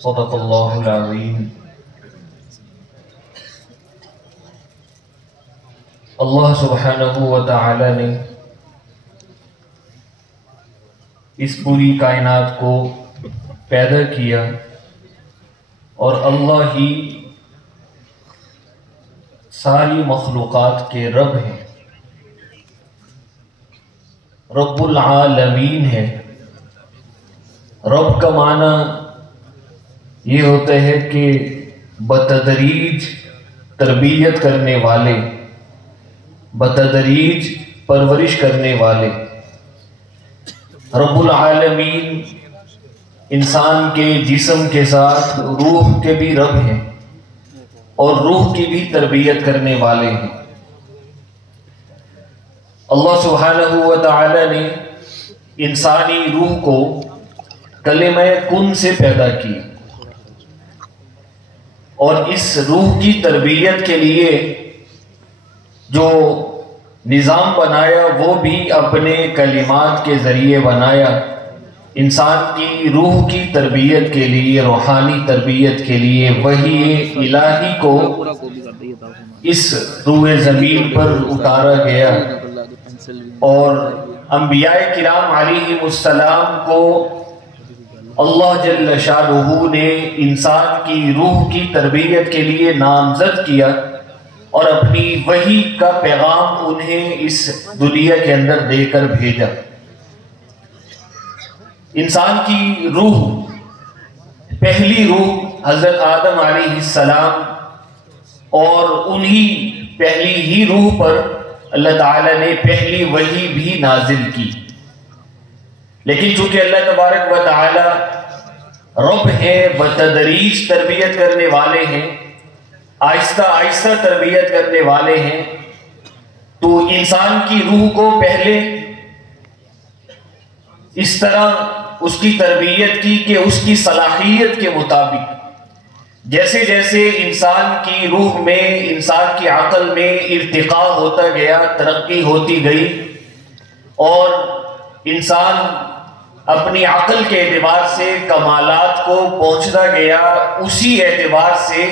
صدق اللہ العظیم۔ اللہ سبحانہ و تعالی نے اس پوری کائنات کو پیدا کیا اور اللہ ہی ساری مخلوقات کے رب ہیں، رب العالمین ہے۔ رب کا معنی یہ ہوتا ہے کہ بتدریج تربیت کرنے والے، بتدریج پرورش کرنے والے۔ رب العالمین انسان کے جسم کے ساتھ روح کے بھی رب ہیں اور روح کی بھی تربیت کرنے والے ہیں۔ اللہ سبحانہ و تعالی نے انسانی روح کو کلمہ کن سے پیدا کی اور اس روح کی تربیت کے لیے جو نظام بنایا وہ بھی اپنے کلمات کے ذریعے بنایا۔ انسان کی روح کی تربیت کے لیے، روحانی تربیت کے لیے وحی الہی کو اس روئے زمین پر اتارا گیا اور انبیاء کرام علیہ السلام کو اللہ جل شانہ نے انسان کی روح کی تربیت کے لیے نامزد کیا اور اپنی وحی کا پیغام انہیں اس دنیا کے اندر دے کر بھیجا۔ انسان کی روح، پہلی روح حضرت آدم علیہ السلام، اور انہی پہلی ہی روح پر اللہ تعالی نے پہلی وحی بھی نازل کی۔ لیکن چونکہ اللہ تبارک و تعالی رب ہے، بتدریج تربیت کرنے والے ہیں، آہستہ آہستہ تربیت کرنے والے ہیں، تو انسان کی روح کو پہلے اس طرح اس کی تربیت کی کہ اس کی صلاحیت کے مطابق، جیسے جیسے انسان کی روح میں، انسان کی عقل میں ارتقاء ہوتا گیا، ترقی ہوتی گئی اور انسان اپنی عقل کے اعتبار سے کمالات کو پہنچتا گیا، اسی اعتبار سے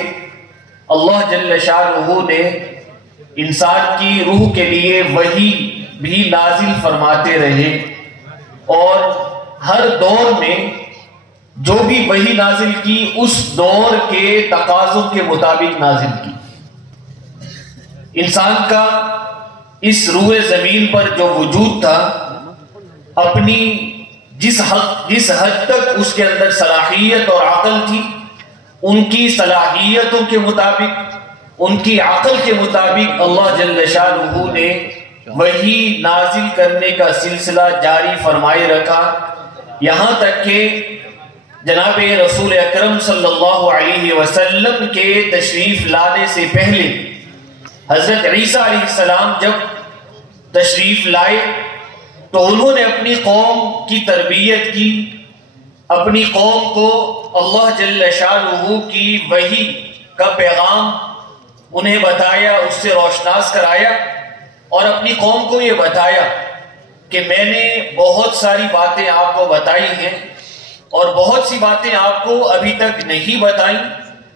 اللہ جل شانہ نے انسان کی روح کے لیے وحی بھی نازل فرماتے رہے اور ہر دور میں جو بھی وحی نازل کی اس دور کے تقاضوں کے مطابق نازل کی۔ انسان کا اس روئے زمین پر جو وجود تھا، اپنی جس حد تک اس کے اندر صلاحیت اور عقل تھی، ان کی صلاحیتوں کے مطابق، ان کی عقل کے مطابق اللہ جل شانہ نے وحی نازل کرنے کا سلسلہ جاری فرمائے رکھا، یہاں تک کہ جناب رسول اکرم صلی اللہ علیہ وسلم کے تشریف لانے سے پہلے حضرت عیسیٰ علیہ السلام جب تشریف لائے تو انہوں نے اپنی قوم کی تربیت کی، اپنی قوم کو اللہ جل شانہ کی وحی کا پیغام انہیں بتایا، اس سے روشناس کرایا اور اپنی قوم کو یہ بتایا کہ میں نے بہت ساری باتیں آپ کو بتائی ہیں اور بہت سی باتیں آپ کو ابھی تک نہیں بتائیں،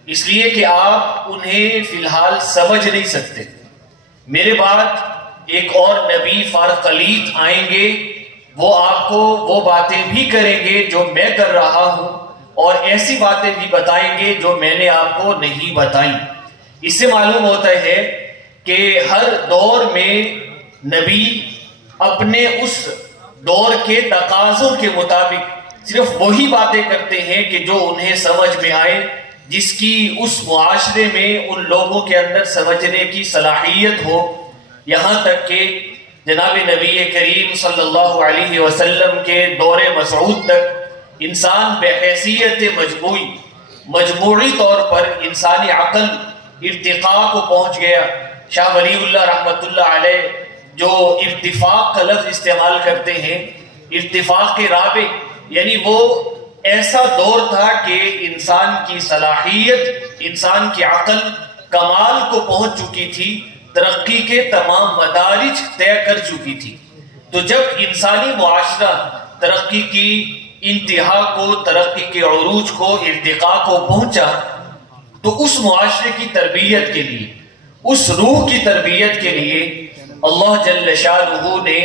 اس لیے کہ آپ انہیں فی الحال سمجھ نہیں سکتے۔ میرے بعد ایک اور نبی فارغ قلیت آئیں گے، وہ آپ کو وہ باتیں بھی کریں گے جو میں کر رہا ہوں اور ایسی باتیں بھی بتائیں گے جو میں نے آپ کو نہیں بتائیں۔ اس سے معلوم ہوتا ہے کہ ہر دور میں نبی اپنے اس دور کے تقاضوں کے مطابق صرف وہی باتیں کرتے ہیں کہ جو انہیں سمجھ میں آئے، جس کی اس معاشرے میں ان لوگوں کے اندر سمجھنے کی صلاحیت ہو، یہاں تک کہ جناب نبی کریم صلی اللہ علیہ وسلم کے دور مسعود تک انسان بحیثیت مجموعی طور پر انسانی عقل ارتقاء کو پہنچ گیا۔ شاہ ولی اللہ رحمۃ اللہ علیہ جو ارتفاق کا لفظ استعمال کرتے ہیں، ارتفاق کے رابع، یعنی وہ ایسا دور تھا کہ انسان کی صلاحیت، انسان کی عقل کمال کو پہنچ چکی تھی، ترقی کے تمام مدارج طے کر چکی تھی۔ تو جب انسانی معاشرہ ترقی کی، انتہا کو، ترقی کے عروج کو، ارتقاء کو پہنچا، تو اس معاشرے کی تربیت کے لیے، اس روح کی تربیت کے لیے اللہ جل شانہ نے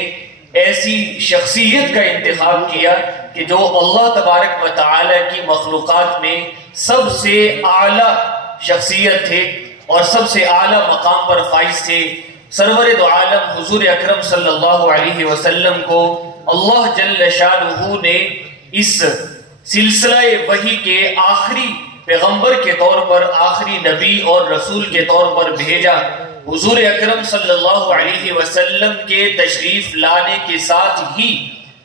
ایسی شخصیت کا انتخاب کیا کہ جو اللہ تبارک و تعالی کی مخلوقات میں سب سے اعلیٰ شخصیت تھے اور سب سے اعلیٰ مقام پر فائز تھے۔ سرور دو عالم حضور اکرم صلی اللہ علیہ وسلم کو اللہ جل شانہ نے اس سلسلہ وحی کے آخری پیغمبر کے طور پر، آخری نبی اور رسول کے طور پر بھیجا۔ حضور اکرم صلی اللہ علیہ وسلم کے تشریف لانے کے ساتھ ہی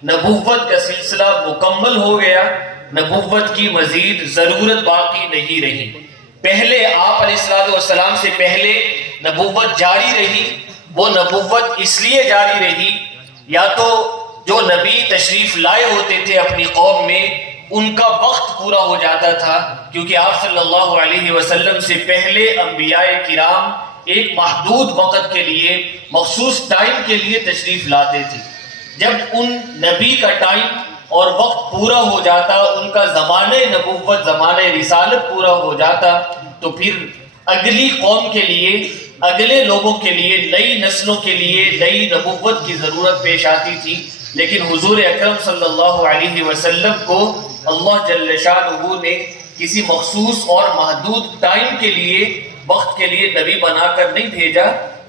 نبوت کا سلسلہ مکمل ہو گیا، نبوت کی مزید ضرورت باقی نہیں رہی۔ پہلے آپ علیہ السلام سے پہلے نبوت جاری رہی، وہ نبوت اس لیے جاری رہی، یا تو جو نبی تشریف لائے ہوتے تھے اپنی قوم میں ان کا وقت پورا ہو جاتا تھا، کیونکہ آپ صلی اللہ علیہ وسلم سے پہلے انبیاء کرام ایک محدود وقت کے لیے، مخصوص ٹائم کے لیے تشریف لاتے تھے۔ جب ان نبی کا ٹائم اور وقت پورا ہو جاتا، ان کا زمانہ نبوت، زمانہ رسالت پورا ہو جاتا، تو پھر اگلی قوم کے لیے، اگلے لوگوں کے لیے، نئی نسلوں کے لیے نئی نبوت کی ضرورت پیش آتی تھی۔ لیکن حضور اکرم صلی اللہ علیہ وسلم کو اللہ جل شانہ نے کسی مخصوص اور محدود ٹائم کے لیے، وقت کے لیے نبی بنا کر نہیں بھیجا،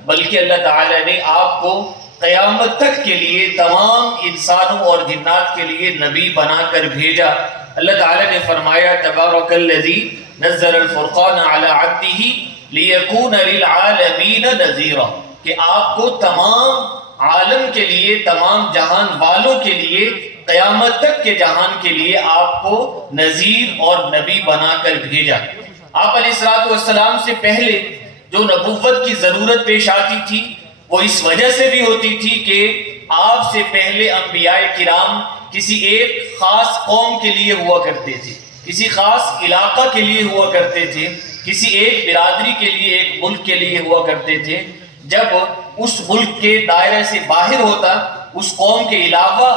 بلکہ اللہ تعالی نے آپ کو قیامت تک کے لیے تمام انسانوں اور جنات کے لیے نبی بنا کر بھیجا۔ اللہ تعالی نے فرمایا تبارک الذی نزل الفرقان علی عبدہ لیکون للعالمین نذیرا، کہ آپ کو تمام عالم کے لیے، تمام جہان والوں کے لیے، قیامت تک کے جہان کے لیے آپ کو نذیر اور نبی بنا کر بھیجا۔ آپ علیہ السلام سے پہلے جو نبوت کی ضرورت پیش آتی تھی وہ اس وجہ سے بھی ہوتی تھی کہ آپ سے پہلے انبیاء کرام کسی ایک خاص قوم کے لیے ہوا کرتے تھے، کسی خاص علاقہ کے لیے ہوا کرتے تھے، کسی ایک برادری کے لیے، ایک ملک کے لیے ہوا کرتے تھے۔ جب اس ملک کے دائرے سے باہر ہوتا، اس قوم کے علاوہ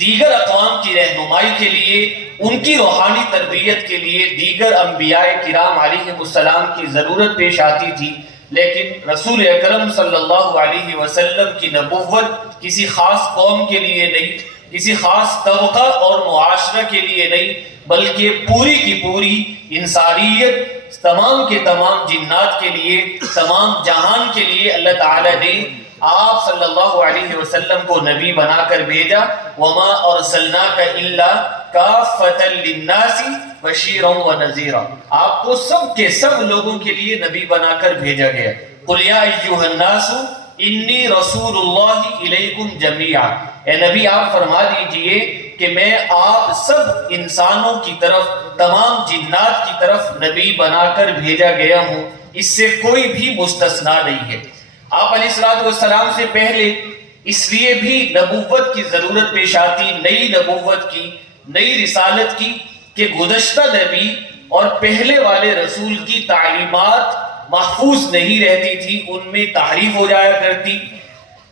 دیگر اقوام کی رہنمائی کے لیے، ان کی روحانی تربیت کے لیے دیگر انبیاء کرام علیہ السلام کی ضرورت پیش آتی تھی۔ لیکن رسول اکرم صلی اللہ علیہ وسلم کی نبوت کسی خاص قوم کے لیے نہیں، کسی خاص طبقہ اور معاشرہ کے لیے نہیں، بلکہ پوری کی پوری انسانیت، تمام کے تمام جنات کے لیے، تمام جہان کے لیے اللہ تعالی نے آپ صلی اللہ علیہ وسلم کو نبی بنا کر بھیجا۔ وما ارسلناک الا کافۃ للناس بشیرا ونذیرا، آپ کو سب کے سب لوگوں کے لیے نبی بنا کر بھیجا گیا۔ قل یا ایھا الناس انی رسول اللہ الیکم جمیعا، اے نبی آپ فرما دیجئے کہ میں آپ سب انسانوں کی طرف، تمام جنات کی طرف نبی بنا کر بھیجا گیا ہوں، اس سے کوئی بھی مستثنا نہیں ہے۔ آپ علیہ السلام سے پہلے اس لیے بھی نبوت کی ضرورت پیش آتی، نئی نبوت کی، نئی رسالت کی، کہ گزشتہ نبی اور پہلے والے رسول کی تعلیمات محفوظ نہیں رہتی تھی، ان میں تحریف ہو جایا کرتی،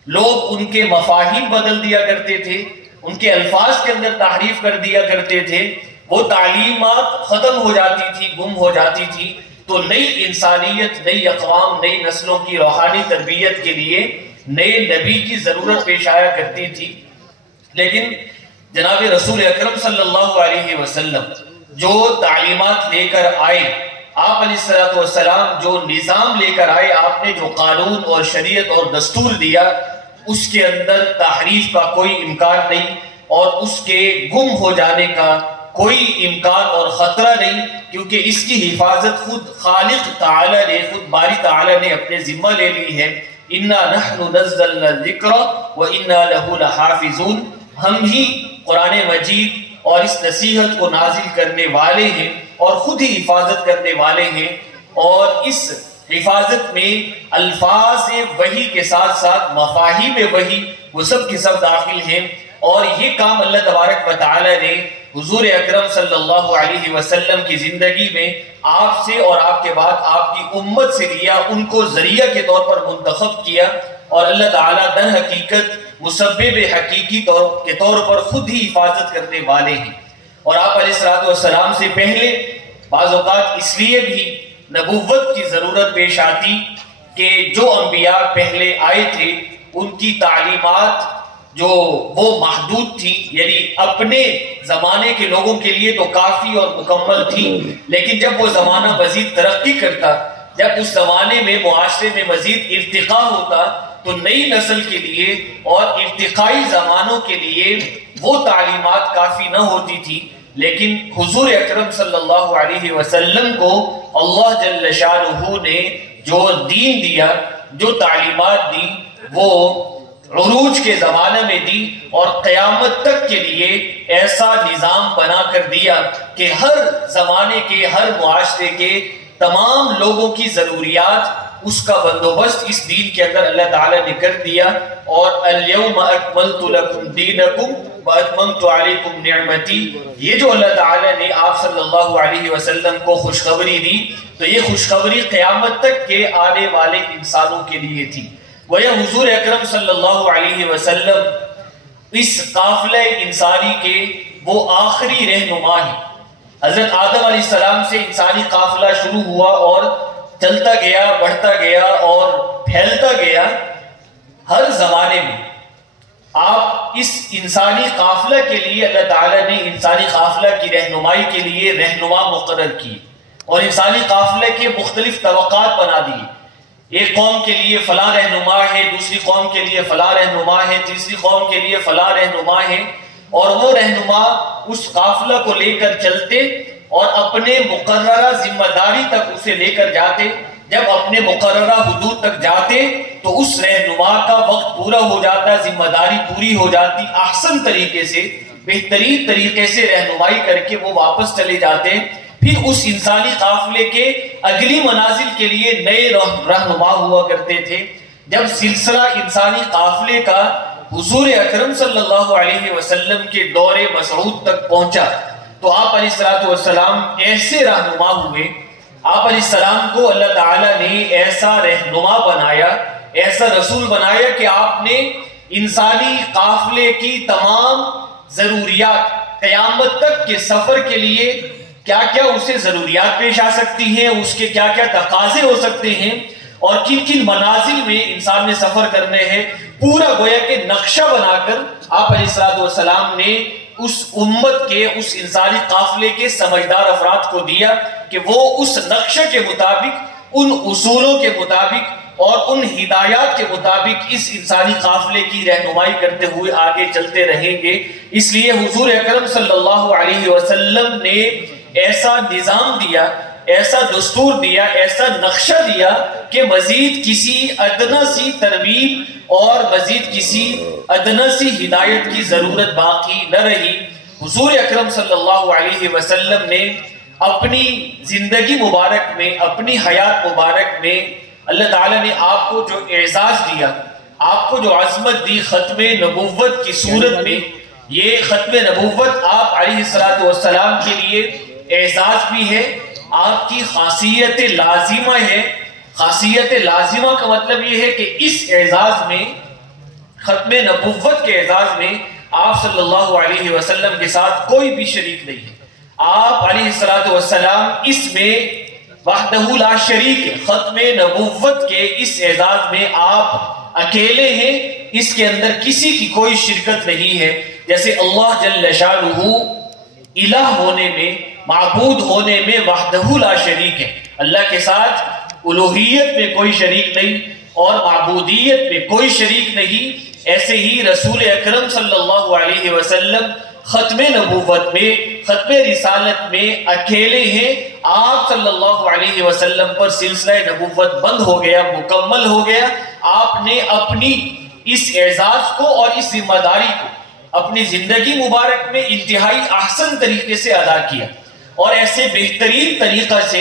لوگ ان کے مفاہیم بدل دیا کرتے تھے، ان کے الفاظ کے اندر تحریف کر دیا کرتے تھے، وہ تعلیمات ختم ہو جاتی تھی، گم ہو جاتی تھی۔ تو نئی انسانیت، نئی اقوام، نئی نسلوں کی روحانی تربیت کے لیے نئے نبی کی ضرورت پیش آیا کرتی تھی۔ لیکن جناب رسول اکرم صلی اللہ علیہ وسلم جو تعلیمات لے کر آئے، آپ علیہ السلام جو نظام لے کر آئے، آپ نے جو قانون اور شریعت اور دستور دیا، اس کے اندر تحریف کا کوئی امکان نہیں اور اس کے گم ہو جانے کا کوئی امکان اور خطرہ نہیں، کیونکہ اس کی حفاظت خود خالق تعالی نے، خود باری تعالی نے اپنے ذمہ لے لی ہے۔ اِنَّا نَحْنُ نَزَّلْنَا الذِّكْرَ وَإِنَّا لَهُ لَحَافِظُونَ، ہم ہی قرآن مجید اور اس نصیحت کو نازل کرنے والے ہیں اور خود ہی حفاظت کرنے والے ہیں، اور اس حفاظت میں الفاظ وحی کے ساتھ ساتھ مفاہیم وحی وہ سب کے سب داخل ہیں، اور یہ کام اللہ تبارک و تعالی نے حضور اکرم صلی اللہ علیہ وسلم کی زندگی میں آپ سے اور آپ کے بعد آپ کی امت سے لیا، ان کو ذریعہ کے طور پر منتخب کیا، اور اللہ تعالیٰ در حقیقت مسبب حقیقی کے طور پر خود ہی حفاظت کرنے والے ہیں۔ اور آپ علیہ السلام سے پہلے بعض اوقات اس لیے بھی نبوت کی ضرورت پیش آتی کہ جو انبیاء پہلے آئے تھے ان کی تعلیمات جو وہ محدود تھی، یعنی اپنے زمانے کے لوگوں کے لیے تو کافی اور مکمل تھی، لیکن جب وہ زمانہ مزید ترقی کرتا، جب اس زمانے میں معاشرے میں مزید ارتقاء ہوتا تو نئی نسل کے لیے اور ارتقائی زمانوں کے لیے وہ تعلیمات کافی نہ ہوتی تھی، لیکن حضور اکرم صلی اللہ علیہ وسلم کو اللہ جل شانہ نے جو دین دیا، جو تعلیمات دی، وہ عروج کے زمانے میں دی اور قیامت تک کے لیے ایسا نظام بنا کر دیا کہ ہر زمانے کے، ہر معاشرے کے تمام لوگوں کی ضروریات، اس کا بندوبست اس دین کے اندر اللہ تعالیٰ نے کر دیا۔ اور اليوم اکملت لکم دینکم واتممت علیکم نعمتی، یہ جو اللہ تعالیٰ نے آپ صلی اللہ علیہ وسلم کو خوشخبری دی تو یہ خوشخبری قیامت تک کے آنے والے انسانوں کے لیے تھی۔ وہی حضور اکرم صلی اللہ علیہ وسلم اس قافلہ انسانی کے وہ آخری رہنما ہیں۔ حضرت آدم علیہ السلام سے انسانی قافلہ شروع ہوا اور چلتا گیا، بڑھتا گیا اور پھیلتا گیا۔ ہر زمانے میں آپ اس انسانی قافلہ کے لیے اللہ تعالیٰ نے انسانی قافلہ کی رہنمائی کے لیے رہنما مقرر کی اور انسانی قافلے کے مختلف طبقات بنا دیے۔ ایک قوم کے لیے فلاں رہنما ہے، دوسری قوم کے لیے فلاں رہنما ہے، تیسری قوم کے لیے فلاں رہنما ہے، اور وہ رہنما اس قافلہ کو لے کر چلتے اور اپنے مقررہ ذمہ داری تک اسے لے کر جاتے۔ جب اپنے مقررہ حدود تک جاتے تو اس رہنما کا وقت پورا ہو جاتا، ذمہ داری پوری ہو جاتی، احسن طریقے سے، بہترین طریقے سے رہنمائی کر کے وہ واپس چلے جاتے۔ پھر اس انسانی قافلے کے اگلی منازل کے لیے نئے رہنما ہوا کرتے تھے۔ جب سلسلہ انسانی قافلے کا حضور اکرم صلی اللہ علیہ وسلم کے دور مسعود تک پہنچا تو آپ علیہ السلام ایسے رہنما ہوئے، آپ علیہ السلام کو اللہ تعالیٰ نے ایسا رہنما بنایا، ایسا رسول بنایا کہ آپ نے انسانی قافلے کی تمام ضروریات، قیامت تک کے سفر کے لیے کیا کیا اسے ضروریات پیش آ سکتی ہیں، اس کے کیا کیا تقاضے ہو سکتے ہیں اور کن کن منازل میں انسان نے سفر کرنے ہیں، پورا گویا کہ نقشہ بنا کر آپ علیہ السلام نے اس امت کے، اس انسانی قافلے کے سمجھدار افراد کو دیا کہ وہ اس نقشے کے مطابق، ان اصولوں کے مطابق اور ان ہدایات کے مطابق اس انسانی قافلے کی رہنمائی کرتے ہوئے آگے چلتے رہیں گے۔ اس لیے حضور اکرم صلی اللہ علیہ وسلم نے ایسا نظام دیا، ایسا دستور دیا، ایسا نقشہ دیا کہ مزید کسی ادنا سی ترمیم اور مزید کسی ادنا سی ہدایت کی ضرورت باقی نہ رہی۔ حضور اکرم صلی اللہ علیہ وسلم نے اپنی زندگی مبارک میں، اپنی حیات مبارک میں اللہ تعالیٰ نے آپ کو جو اعزاز دیا، آپ کو جو عظمت دی ختم نبوت کی صورت میں، یہ ختم نبوت آپ علیہ السلام کے لیے اعزاز بھی ہے، آپ کی خاصیت لازمہ ہے۔ خاصیت لازمہ کا مطلب یہ ہے کہ اس اعزاز میں، ختم نبوت کے اعزاز میں آپ صلی اللہ علیہ وسلم کے ساتھ کوئی بھی شریک نہیں ہے۔ آپ علیہ السلام اس میں وحدہ لا شریک ہے۔ ختم نبوت کے اس اعزاز میں آپ اکیلے ہیں، اس کے اندر کسی کی کوئی شرکت نہیں ہے۔ جیسے اللہ جل شانہ الہ ہونے میں، معبود ہونے میں وحدہ لا شریک ہے، اللہ کے ساتھ الوہیت میں کوئی شریک نہیں اور معبودیت میں کوئی شریک نہیں۔ ایسے ہی رسول اکرم صلی اللہ علیہ وسلم ختم نبوت میں، ختم رسالت میں اکیلے ہیں۔ آپ صلی اللہ علیہ وسلم پر سلسلہ نبوت بند ہو گیا، مکمل ہو گیا۔ آپ نے اپنی اس اعزاز کو اور اس ذمہ داری کو اپنی زندگی مبارک میں انتہائی احسن طریقے سے ادا کیا، اور ایسے بہترین طریقہ سے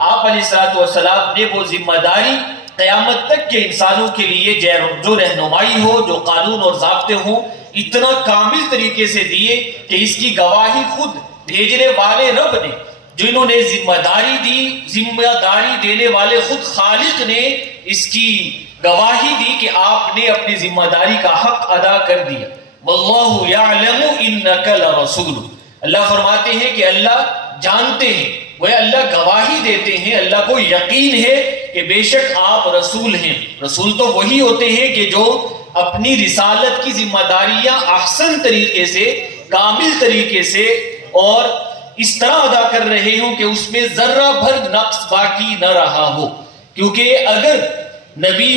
آپ علیہ السلام نے وہ ذمہ داری قیامت تک کے انسانوں کے لیے جو رہنمائی ہو، جو قانون اور ضابطے ہوں، اتنا کامل طریقے سے دیے کہ اس کی گواہی خود بھیجنے والے رب نے، جنہوں نے ذمہ داری دی، ذمہ داری دینے والے خود خالق نے اس کی گواہی دی کہ آپ نے اپنی ذمہ داری کا حق ادا کر دیا۔ واللہ یعلم انک لرسول، اللہ فرماتے ہیں کہ اللہ جانتے ہیں، وہ اللہ گواہی دیتے ہیں، اللہ کو یقین ہے کہ بے شک آپ رسول ہیں۔ رسول تو وہی ہوتے ہیں کہ جو اپنی رسالت کی ذمہ داریاں احسن طریقے سے، کامل طریقے سے اور اس طرح ادا کر رہے ہوں کہ اس میں ذرہ بھر نقص باقی نہ رہا ہو۔ کیونکہ اگر نبی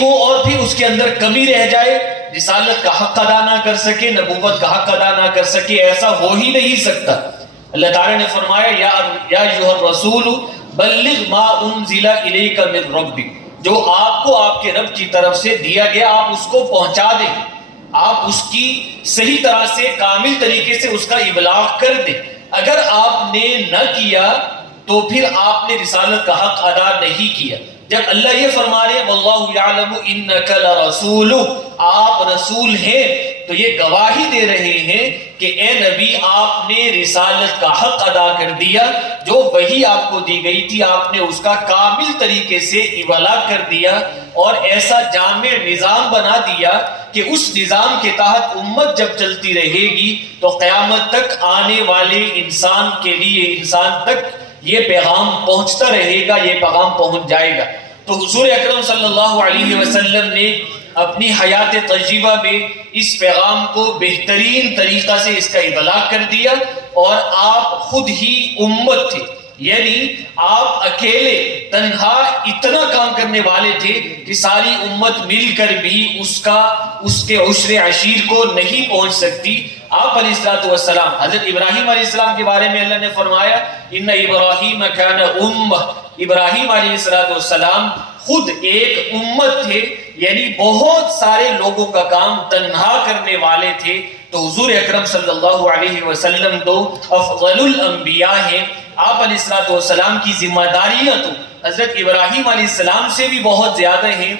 ہو اور پھر اس کے اندر کمی رہ جائے، رسالت کا حق ادا نہ کر سکے، نبوت کا حق ادا نہ کر سکے، ایسا ہو ہی نہیں سکتا۔ اللہ تعالیٰ نے فرمایا یا ایھا الرسول بلغ ما انزل الیک من ربک، جو آپ کو آپ کے رب کی طرف سے دیا گیا آپ اس کو پہنچا دیں، آپ اس کی صحیح طرح سے کامل طریقے سے اس کا ابلاغ کر دیں۔ اگر آپ نے نہ کیا تو پھر آپ نے رسالت کا حق ادا نہیں کیا۔ جب اللہ یہ فرما رہے ہیں واللہ یعلم انک لرسول، آپ رسول ہیں، تو یہ گواہی دے رہے ہیں کہ اے نبی آپ نے رسالت کا حق ادا کر دیا، جو وحی آپ کو دی گئی تھی آپ نے اس کا کامل طریقے سے ابلاغ کر دیا، اور ایسا جامع نظام بنا دیا کہ اس نظام کے تحت امت جب چلتی رہے گی تو قیامت تک آنے والے انسان کے لیے، انسان تک یہ پیغام پہنچتا رہے گا، یہ پیغام پہنچ جائے گا۔ تو حضور اکرم صلی اللہ علیہ وسلم نے اپنی حیات طیبہ میں اس پیغام کو بہترین طریقہ سے اس کا ابلاغ کر دیا، اور آپ خود ہی امت تھے، یعنی آپ اکیلے تنہا اتنا کام کرنے والے تھے کہ ساری امت مل کر بھی اس کے عشر عشیر کو نہیں پہنچ سکتی۔ آپ علیہ السلام، حضرت ابراہیم علیہ السلام کے بارے میں اللہ نے فرمایا ان ابراہیم کان امہ، ابراہیم علیہ السلام خود ایک امت تھے، یعنی بہت سارے لوگوں کا کام تنہا کرنے والے تھے۔ تو حضور اکرم صلی اللہ علیہ وسلم تو افضل الانبیاء ہیں، آپ علیہ السلام کی ذمہ داریاں تو حضرت ابراہیم علیہ السلام سے بھی بہت زیادہ ہیں۔